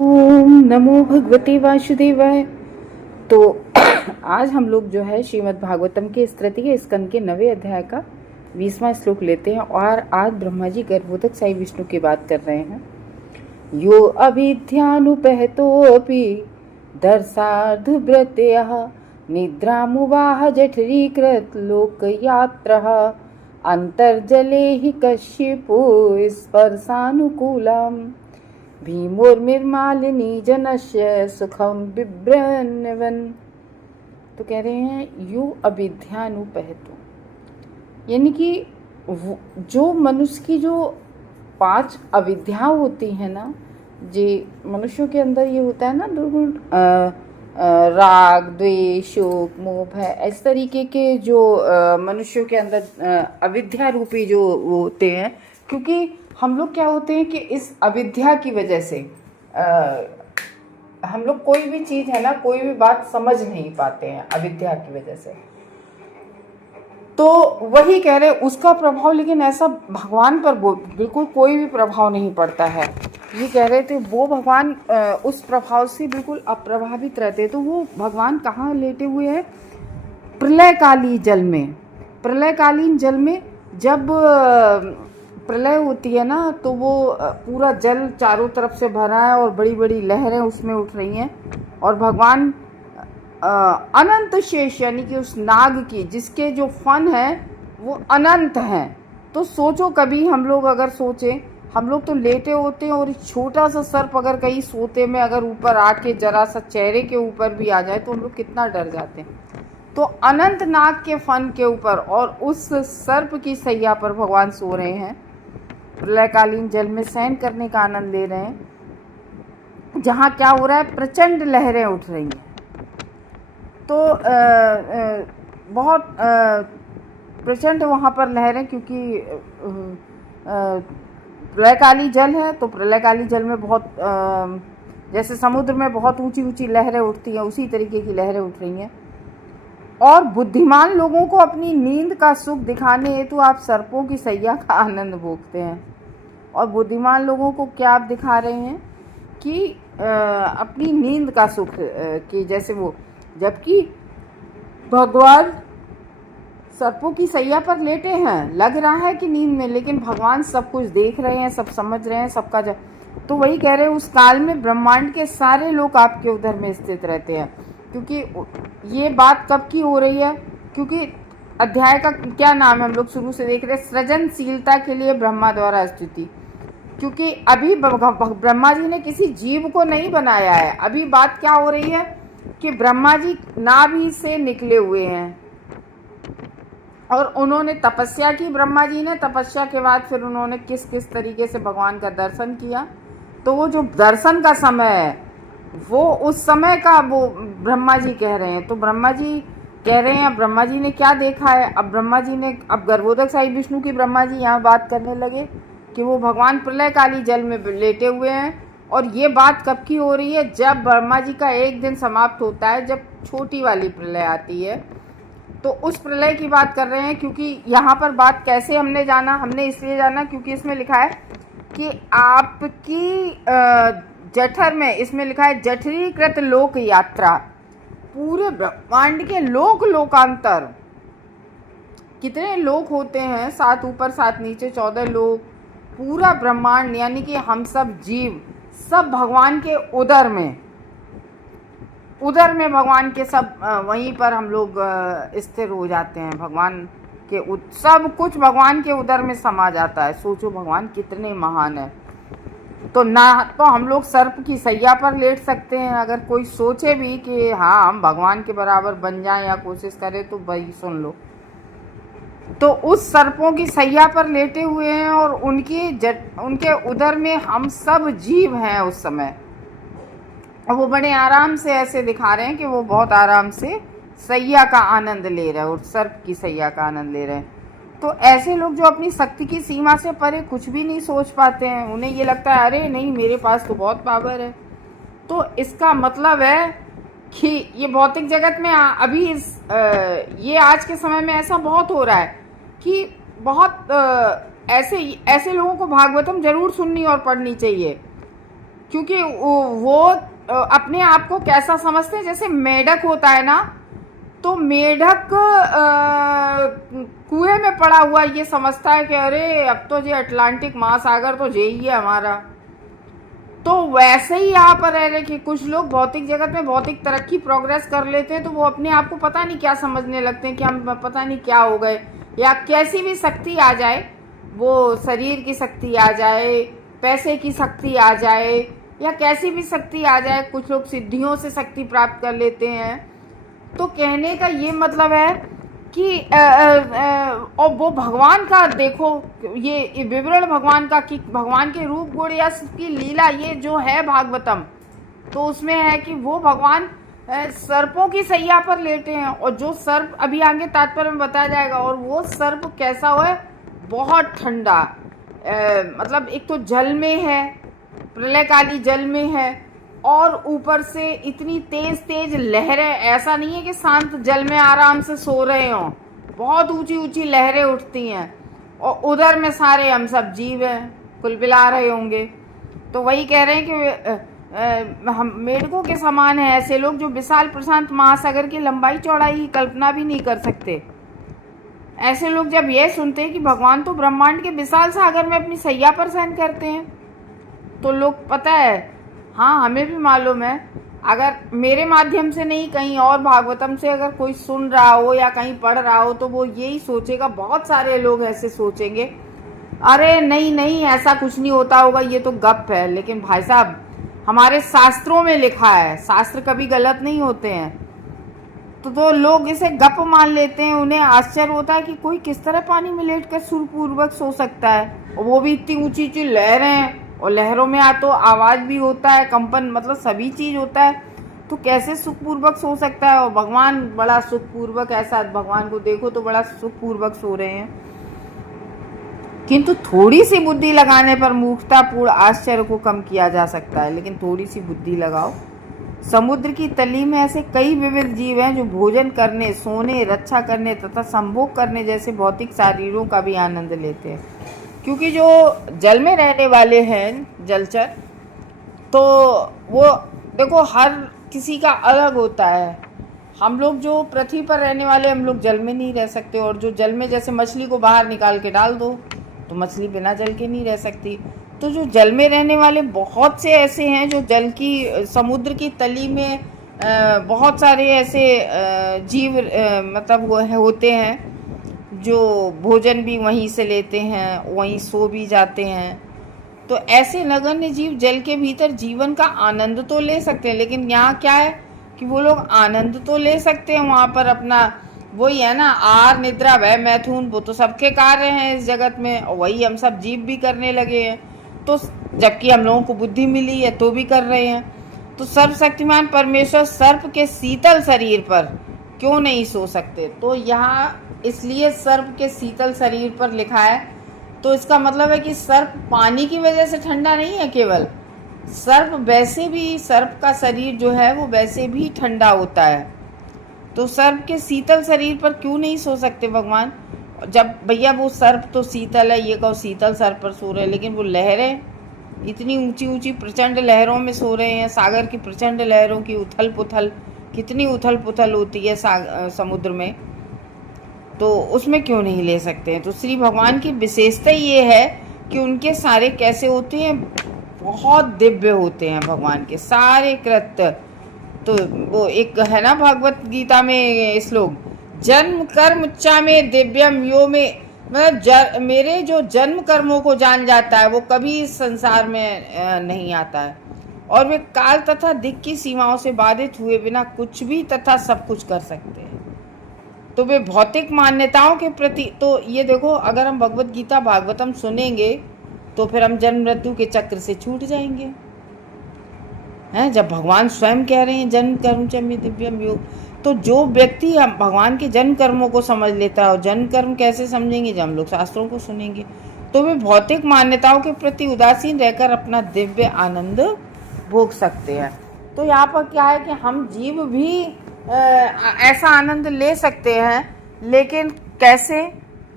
ओम नमो भगवते वासुदेवाय। तो आज हम लोग जो है श्रीमद् भागवतम के इस तृतीय स्कंद के 9वें अध्याय का 20वां श्लोक लेते हैं और आज ब्रह्मा जी गर्भोदक साई विष्णु की बात कर रहे हैं। यो अभिध्यानुपहतोऽपि दर्शार्धव्रतयः निद्रामुवाह जठरीकृत लोकयात्रः अंतर्जले हि कश्यपो स्पर्शानुकूलम् भीमोर्मिर्मालिनी जनस्य सुखम बिभ्रन्वन। तो कह रहे हैं यू अविद्यानुपहतो, यानी कि जो मनुष्य की जो 5 अविद्या होती है ना, जे मनुष्यों के अंदर ये होता है ना दुर्गुण, राग द्वेष शोक मोह भय, इस तरीके के जो मनुष्यों के अंदर अविद्या रूपी जो वो होते हैं। क्योंकि हम लोग क्या होते हैं कि इस अविद्या की वजह से हम लोग कोई भी चीज़ है ना, कोई भी बात समझ नहीं पाते हैं अविद्या की वजह से। तो वही कह रहे उसका प्रभाव, लेकिन ऐसा भगवान पर बिल्कुल कोई भी प्रभाव नहीं पड़ता है। ये कह रहे थे वो भगवान उस प्रभाव से बिल्कुल अप्रभावित रहते। तो वो भगवान कहाँ लेटे हुए हैं? प्रलयकाली जल में। प्रलयकालीन जल में जब प्रलय होती है ना, तो वो पूरा जल चारों तरफ से भरा है और बड़ी बड़ी लहरें उसमें उठ रही हैं और भगवान अनंत शेष, यानी कि उस नाग की जिसके जो फन है वो अनंत हैं। तो सोचो, कभी हम लोग अगर सोचें, हम लोग तो लेटे होते हैं और एक छोटा सा सर्प अगर कहीं सोते में अगर ऊपर आके जरा सा चेहरे के ऊपर भी आ जाए तो हम लोग कितना डर जाते हैं। तो अनंत नाग के फन के ऊपर और उस सर्प की सैया पर भगवान सो रहे हैं, प्रलयकालीन जल में शयन करने का आनंद ले रहे हैं, जहाँ क्या हो रहा है, प्रचंड लहरें उठ रही हैं। तो बहुत प्रचंड वहाँ पर लहरें, क्योंकि प्रलयकाली जल है। तो प्रलयकाली जल में बहुत जैसे समुद्र में बहुत ऊंची ऊंची लहरें उठती हैं, उसी तरीके की लहरें उठ रही हैं। और बुद्धिमान लोगों को अपनी नींद का सुख दिखाने हेतु आप सर्पों की सैया का आनंद भोगते हैं। और बुद्धिमान लोगों को क्या आप दिखा रहे हैं कि अपनी नींद का सुख कि जैसे वो, जबकि भगवान सर्पों की सैया पर लेटे हैं, लग रहा है कि नींद में, लेकिन भगवान सब कुछ देख रहे हैं, सब समझ रहे हैं, सबका तो वही कह रहे हैं उस काल में ब्रह्मांड के सारे लोग आपके उधर में स्थित रहते हैं। क्योंकि ये बात कब की हो रही है? क्योंकि अध्याय का क्या नाम है, हम लोग शुरू से देख रहे हैं, सृजनशीलता के लिए ब्रह्मा द्वारा स्तुति। क्योंकि अभी ब्रह्मा जी ने किसी जीव को नहीं बनाया है। अभी बात क्या हो रही है कि ब्रह्मा जी नाभि से निकले हुए हैं और उन्होंने तपस्या की। ब्रह्मा जी ने तपस्या के बाद फिर उन्होंने किस किस तरीके से भगवान का दर्शन किया। तो वो जो दर्शन का समय है वो उस समय का वो ब्रह्मा जी कह रहे हैं। तो ब्रह्मा जी कह रहे हैं, अब ब्रह्मा जी ने क्या देखा है? अब ब्रह्मा जी ने, अब गर्भोदक साई विष्णु की ब्रह्मा जी यहाँ बात करने लगे कि वो भगवान प्रलयकाली जल में लेटे हुए हैं। और ये बात कब की हो रही है? जब ब्रह्मा जी का एक दिन समाप्त होता है, जब छोटी वाली प्रलय आती है, तो उस प्रलय की बात कर रहे हैं। क्योंकि यहाँ पर बात कैसे हमने जाना, हमने इसलिए जाना क्योंकि इसमें लिखा है कि आपकी जठर में, इसमें लिखा है जठरीकृत लोक यात्रा। पूरे ब्रह्मांड के लोकांतर कितने लोक होते हैं, 7 ऊपर 7 नीचे 14 लोक। पूरा ब्रह्मांड यानी कि हम सब जीव सब भगवान के उदर में भगवान के सब वहीं पर हम लोग स्थिर हो जाते हैं। भगवान के सब कुछ भगवान के उदर में समा जाता है। सोचो भगवान कितने महान है। तो ना तो हम लोग सर्प की सैया पर लेट सकते हैं, अगर कोई सोचे भी कि हाँ हम भगवान के बराबर बन जाएं या कोशिश करें, तो भाई सुन लो। तो उस सर्पों की सैया पर लेटे हुए हैं और उनके उदर में हम सब जीव हैं उस समय। और वो बड़े आराम से ऐसे दिखा रहे हैं कि वो बहुत आराम से सैया का आनंद ले रहे हैं और सर्प की सैया का आनंद ले रहे हैं। तो ऐसे लोग जो अपनी शक्ति की सीमा से परे कुछ भी नहीं सोच पाते हैं, उन्हें ये लगता है अरे नहीं मेरे पास तो बहुत पावर है। तो इसका मतलब है कि ये भौतिक जगत में अभी ये आज के समय में ऐसा बहुत हो रहा है कि बहुत ऐसे लोगों को भागवतम जरूर सुननी और पढ़नी चाहिए क्योंकि वो अपने आप को कैसा समझते हैं, जैसे मेढक होता है ना, तो मेढक कुएं में पड़ा हुआ ये समझता है कि अरे अब तो ये अटलांटिक महासागर तो यही है हमारा। तो वैसे ही यहाँ पर रह रहे कि कुछ लोग भौतिक जगत में भौतिक तरक्की प्रोग्रेस कर लेते हैं, तो वो अपने आप को पता नहीं क्या समझने लगते हैं कि हम पता नहीं क्या हो गए, या कैसी भी शक्ति आ जाए, वो शरीर की शक्ति आ जाए, पैसे की शक्ति आ जाए, या कैसी भी शक्ति आ जाए, कुछ लोग सिद्धियों से शक्ति प्राप्त कर लेते हैं। तो कहने का ये मतलब है कि और वो भगवान का देखो, ये विवरण भगवान का कि भगवान के रूप गुण या की लीला ये जो है भागवतम, तो उसमें है कि वो भगवान सर्पों की सैया पर लेटे हैं, और जो सर्प अभी आगे तात्पर्य में बताया जाएगा, और वो सर्प कैसा हो है, बहुत ठंडा, मतलब एक तो जल में है, प्रलयकाली जल में है, और ऊपर से इतनी तेज तेज लहरें, ऐसा नहीं है कि शांत जल में आराम से सो रहे हों, बहुत ऊंची ऊंची लहरें उठती हैं, और उधर में सारे हम सब जीव हैं, कुलबिला रहे होंगे। तो वही कह रहे हैं कि हम मेढकों के समान हैं ऐसे लोग जो विशाल प्रशांत महासागर की लंबाई चौड़ाई की कल्पना भी नहीं कर सकते। ऐसे लोग जब यह सुनते हैं कि भगवान तो ब्रह्मांड के विशाल सागर में अपनी सैया पर शयन करते हैं, तो लोग, पता है, हाँ हमें भी मालूम है, अगर मेरे माध्यम से नहीं कहीं और भागवतम से अगर कोई सुन रहा हो या कहीं पढ़ रहा हो, तो वो यही सोचेगा, बहुत सारे लोग ऐसे सोचेंगे, अरे नहीं नहीं ऐसा कुछ नहीं होता होगा, ये तो गप है। लेकिन भाई साहब, हमारे शास्त्रों में लिखा है, शास्त्र कभी गलत नहीं होते हैं। तो लोग इसे गप मान लेते हैं, उन्हें आश्चर्य होता है कि कोई किस तरह पानी में लेट कर सुरपूर्वक सो सकता है, और वो भी इतनी ऊंची ऊंची लहरें, और लहरों में तो आवाज़ भी होता है, कंपन, मतलब सभी चीज़ होता है, तो कैसे सुखपूर्वक सो सकता है। और भगवान बड़ा सुखपूर्वक, ऐसा भगवान को देखो तो बड़ा सुखपूर्वक सो रहे हैं। किंतु थोड़ी सी बुद्धि लगाने पर मूर्खतापूर्ण आश्चर्य को कम किया जा सकता है। लेकिन थोड़ी सी बुद्धि लगाओ। समुद्र की तली में ऐसे कई विविध जीव हैं जो भोजन करने, सोने, रक्षा करने तथा संभोग करने जैसे भौतिक शरीरों का भी आनंद लेते हैं। क्योंकि जो जल में रहने वाले हैं जलचर, तो वो देखो हर किसी का अलग होता है। हम लोग जो पृथ्वी पर रहने वाले, हम लोग जल में नहीं रह सकते, और जो जल में, जैसे मछली को बाहर निकाल के डाल दो तो मछली बिना जल के नहीं रह सकती। तो जो जल में रहने वाले बहुत से ऐसे हैं जो जल की, समुद्र की तली में बहुत सारे ऐसे जीव मतलब वो होते हैं जो भोजन भी वहीं से लेते हैं, वहीं सो भी जाते हैं। तो ऐसे नगण्य जीव जल के भीतर जीवन का आनंद तो ले सकते हैं, लेकिन यहाँ क्या है कि वो लोग आनंद तो ले सकते हैं, वहाँ पर अपना वही है ना, आहार, निद्रा, भय, मैथुन, वो तो सबके कार्य हैं इस जगत में, और वही हम सब जीव भी करने लगे हैं। तो जबकि हम लोगों को बुद्धि मिली है तो भी कर रहे हैं। तो सर्वशक्तिमान परमेश्वर सर्प के शीतल शरीर पर क्यों नहीं सो सकते? तो यहाँ इसलिए सर्प के शीतल शरीर पर लिखा है। तो इसका मतलब है कि सर्प पानी की वजह से ठंडा नहीं है केवल, सर्प वैसे भी, सर्प का शरीर जो है वो वैसे भी ठंडा होता है। तो सर्प के शीतल शरीर पर क्यों नहीं सो सकते भगवान? जब भैया वो सर्प तो शीतल है, ये कहो शीतल सर्प पर सो रहे हैं, लेकिन वो लहरें इतनी ऊंची ऊंची प्रचंड लहरों में सो रहे हैं। सागर की प्रचंड लहरों की उथल पुथल, कितनी उथल पुथल होती है समुद्र में, तो उसमें क्यों नहीं ले सकते हैं? तो श्री भगवान की विशेषता ये है कि उनके सारे कैसे होते हैं, बहुत दिव्य होते हैं भगवान के सारे कृत्य। तो वो एक है ना भगवत गीता में श्लोक, जन्म कर्म चा में दिव्यम यो में, मतलब मेरे जो जन्म कर्मों को जान जाता है वो कभी इस संसार में नहीं आता है, और वे काल तथा दिक् की सीमाओं से बाधित हुए बिना कुछ भी तथा सब कुछ कर सकते हैं। तो वे भौतिक मान्यताओं के प्रति, तो ये देखो, अगर हम भगवत गीता भागवतम सुनेंगे तो फिर हम जन्म मृत्यु के चक्र से छूट जाएंगे हैं। जब भगवान स्वयं कह रहे हैं जन्म कर्म च में दिव्यम योग, तो जो व्यक्ति हम भगवान के जन्म कर्मों को समझ लेता है, और जन्म कर्म कैसे समझेंगे? जब हम लोग शास्त्रों को सुनेंगे, तो वे भौतिक मान्यताओं के प्रति उदासीन रहकर अपना दिव्य आनंद भोग सकते हैं। तो यहाँ पर क्या है कि हम जीव भी ऐसा आनंद ले सकते हैं, लेकिन कैसे?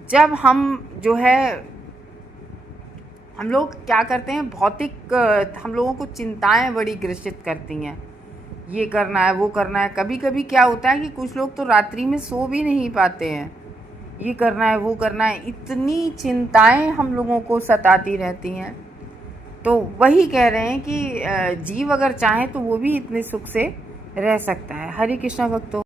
जब हम जो है हम लोग क्या करते हैं, भौतिक हम लोगों को चिंताएं बड़ी ग्रसित करती हैं, ये करना है वो करना है। कभी कभी क्या होता है कि कुछ लोग तो रात्रि में सो भी नहीं पाते हैं, ये करना है वो करना है, इतनी चिंताएं हम लोगों को सताती रहती हैं। तो वही कह रहे हैं कि जीव अगर चाहे तो वो भी इतने सुख से रह सकता है। हरे कृष्णा भक्तों।